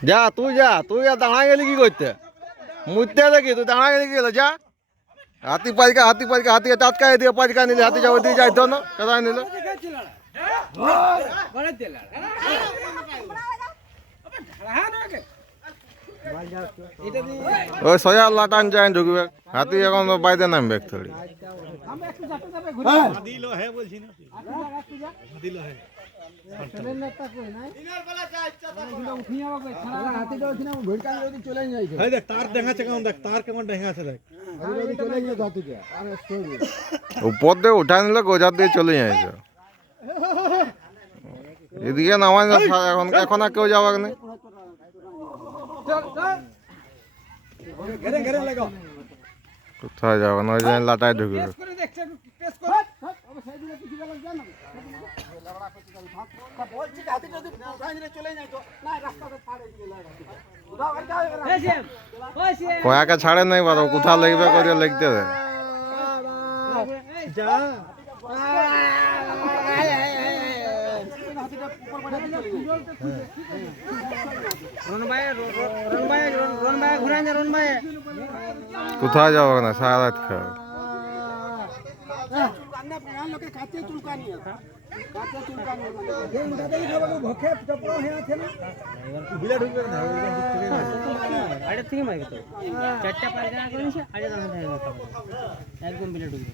যা তুই আর দাঁড়া গেলি কি করতে মুইতে দেখি তুই দাঁড়া গেলি কি গেল যা হাতি পাইকা হাতি টাটকাই দিয়ে পাইকা নিলে হাতি যাবো দিয়ে যাইতো না কোথায় নিলে ওই সয়া লাটান যায় ঢুকবে হাতি এখন বাইরে নামবে থোড়ি উপর দিয়ে উঠা নিলে গোজার দিয়ে চলে যাইছে এদিকে নামাই এখন এখন আর কেউ যাবার নেই কোথায় যাবে না ওই জন্য লাটায় ঢুকবে কয়াকে ছাড়ে নাই পারো কোথা লাগবে করে লিখতে দে কোথায় যাবো না সারা রাত খাবে একদম বিলে ঢুকবে